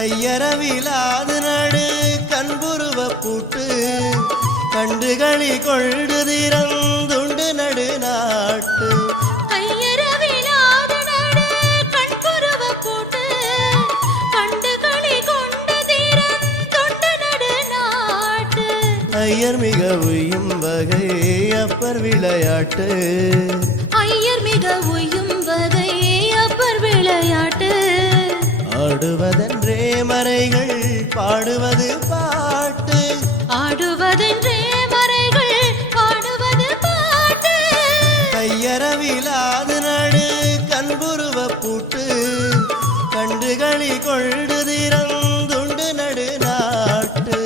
கையறவிலாது நடு கண்புருவ பூட்டு கண்டுகளி கொள்டு திறந்துண்டு நடு நாட்டு கையறவிலாது நடு கண்புருவ பூட்டு கண்டுகளி கொண்டு திறந்துண்டு நடு நாட்டு ஐயர் மிக உயும் வகை அப்பர் விளையாட்டு ஐயர் மிக உயும் வகை அப்பர் விளையாட்டு ஆடுவதென்றே மறைகள் பாடுவது பாட்டு ஆடுவதென்றே மறைகள் பாடுவது பாட்டு கையறவிலாது நடு கண்புருவ பூட்டு கண்டுகளி கொள்டு திறந்துண்டு நடு நாட்டு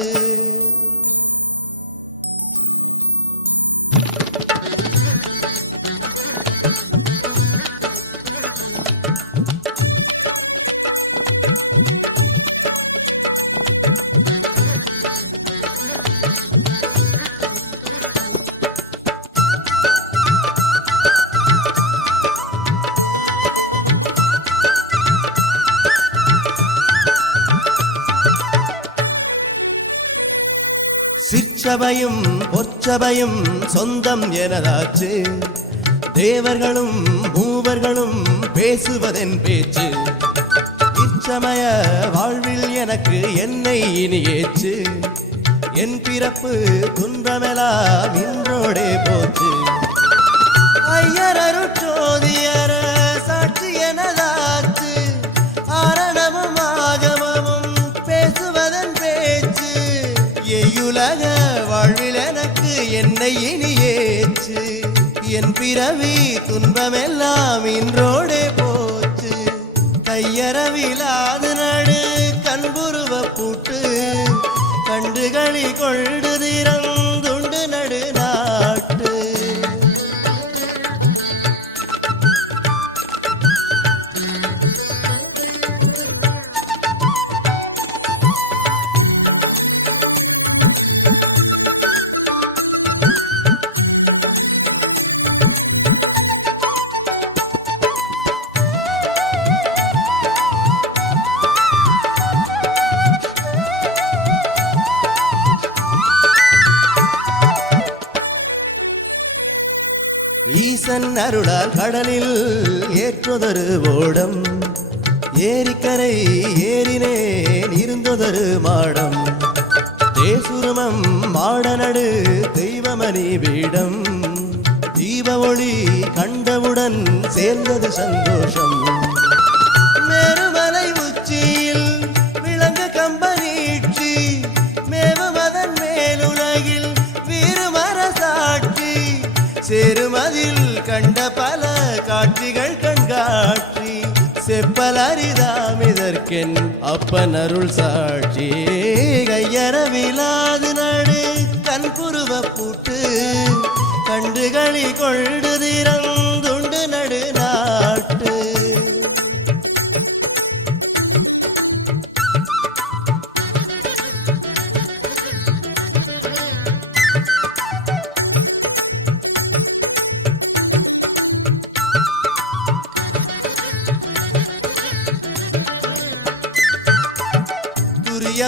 சிற்சபையும் பொற்சபையும் சொந்தம் எனதாச்சு தேவர்களும் மூவர்களும் பேசுவதென் பேச்சு இச்சமய வாழ்வில் எனக்கு என்னை இனி ஏச்சு என் பிறப்பு துன்பமெல்லாம் இன்றோடே போச்சு ஐயர் அருட்சோதியர சாட்சி எனதாச்சு ஆரணமும் ஆகமமும் பேசுவதன் பேச்சு எய்யுலக வாழ்வில் எனக்கு என்னை இனி ஏச்சு என் பிறவி துன்பமெல்லாம் இன்றோடே போச்சு கையறவிலாது நடு கண்புருவ பூட்டு கண்டுகளி கொள்டு திறந்துண்டு நடு நாட்டு ஈசன் அருளால் கடலில் ஏற்றுதொரு ஓடம் ஏரிக்கரை ஏறினேன் இருந்ததொரு மாடம் தேசுருமம் மாடநடு தெய்வமணி வீடம் தீப ஒளி கண்டவுடன் சேர்ந்தது சந்தோஷம் மேருமலை உச்சியில் விளங்க கம்பனீட்சி மேவமதன் மேலுலகில் வீறுமர சாட்சி சேருமதில் கண்ட பல காட்சிகள் கண்காட்சி செப்பல் அரிதாம் இதற்கென் அப்பன் அருள் சாட்சி கையறவிலாது நடு கண்புருவ பூட்டு கண்டுகளி கொள்டு திறந்துண்டு நடு நாட்டு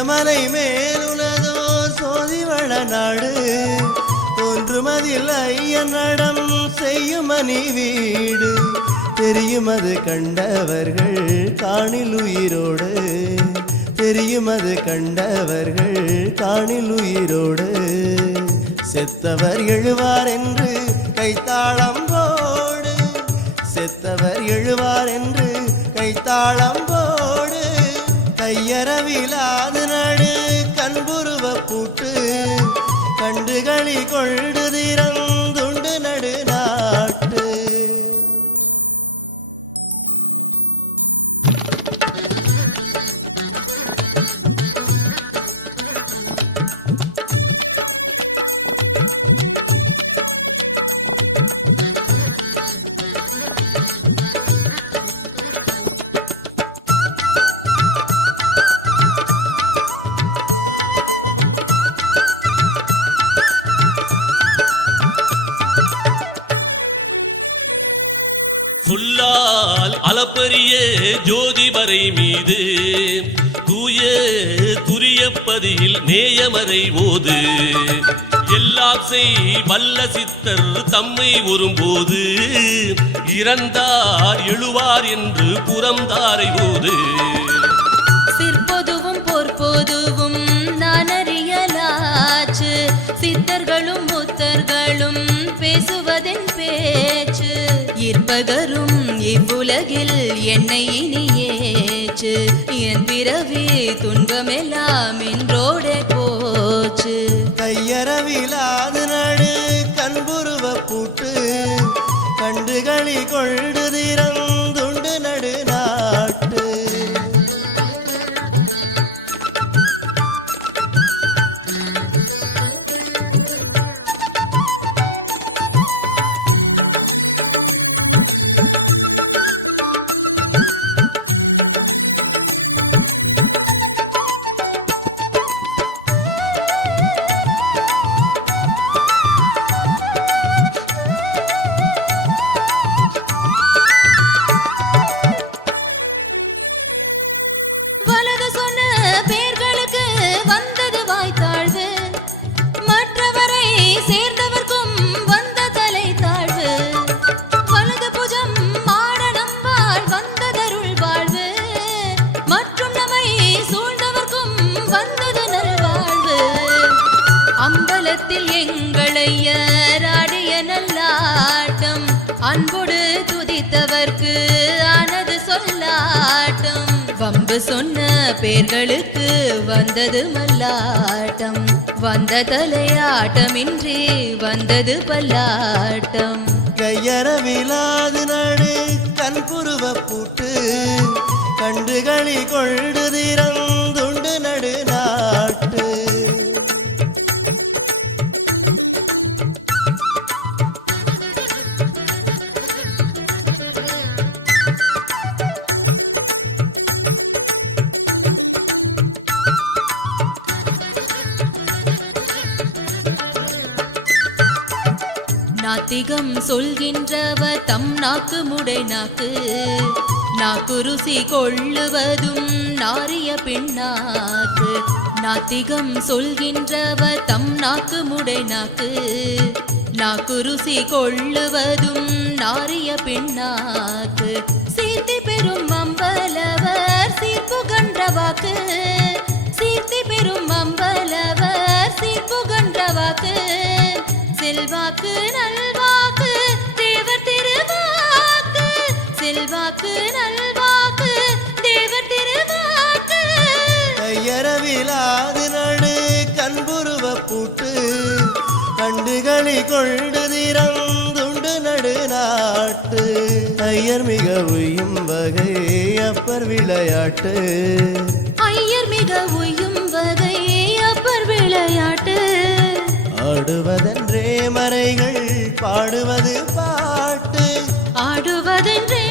மலை மேலுனதோ சோதிவள நாடு தோன்றுமதில் ஐயன் நடம் செய்யுமணி வீடு தெரியும் அது கண்டவர்கள் காணில் உயிரோடு தெரியும் அது கண்டவர்கள் காணில் உயிரோடு செத்தவர் எழுவார் என்று கைத்தாளம் போடு செத்தவர் எழுவார் என்று கைத்தாளம் போடு கையறவிலாது நடு கண்புருவ பூட்டு கண்டுகளி கொள்டு திறந்துண்டு நடு நாட்டு சொல்லால் அளப்பரிய ஜோதி வரை மீது தூய துரியப்பதியில் நேயமறை ஓது எல்லாம் செய் வல்ல சித்தர் தம்மை ஒரும்போது இறந்தார் எழுவார் என்று புறம்தாரை ஓது சிற்பொதுவும் பொற்பொதுவும் நான் அறியலாச்சு சித்தர்களும் முத்தர்களும் பேசுவதென் பேச்சு இருப்பகரும் இவ்வுலகில் என்னை இனியேச்சு என் பிறவி துன்பமெல்லாம் இன்றோடே போச்சு கையறவிலாது நடு கண்புருவ பூட்டு கண்டுகளி கொள்டு திறந்துண்டு நடு நாட்டு வலது சொன்ன பேர்களுக்கு வந்தது வாய்த்தாழ்வு மற்றவரை சேர்ந்தவர்க்கும் வந்த தலை தாழ்வு வலது புஜம் மாட நம்பால் வந்ததருள் வாழ்வு மற்றும் நம்மை சூழ்ந்தவர்க்கும் வந்தது நல்வாழ்வு அம்பலத்தில் எங்களையராடிய நல்லாட்டம் அன்போடு துதித்தவர்க்கு ஆனது சொல்லாட்டம் வம்பு சொன்ன பேர்களுக்கு வந்தது மல்லாட்டம் வந்த தலையாட்டமின்றி வந்தது பல்லாட்டம் கையறவிலாது நடு கண்புருவ பூட்டு கண்டுகளி கொள்டு திறந்துண்டு நடு நாட்டு நாத்திகம் சொல்கின்றவ தம் நாக்கு முடை நாக்கு நாக்கு ருசி கொள்ளுவதும் நாரிய பெண்ணாக்கு நாத்திகம் சொல்கின்றவ தம் நாக்கு முடை நாக்கு நாக்கு ருசி கொள்ளுவதும் நாரிய பெண்ணாக்கு சீர்த்தி பெறும் அம்பலவர் சீர்ப்புகன்ற வாக்கு சீர்த்தி பெறும் அம்பலவர் சீர்ப்புகன்ற வாக்கு செல்வாக்கு நல்வாக்கு தேவர் திருவாக்கு செல்வாக்கு நல்வாக்கு தேவர் திருவாக்கு கையறவிலாது நடு கண்புருவ பூட்டு கண்டுகளி கொள்டு திறந்துண்டு நடு நாட்டு ஐயர் மிக உயும் வகை அப்பர் விளையாட்டு ஐயர் மிக உயும் வகை அப்பர் விளையாட்டு ஆடுவதென்றே மறைகள் பாடுவது பாட்டு ஆடுவதென்றே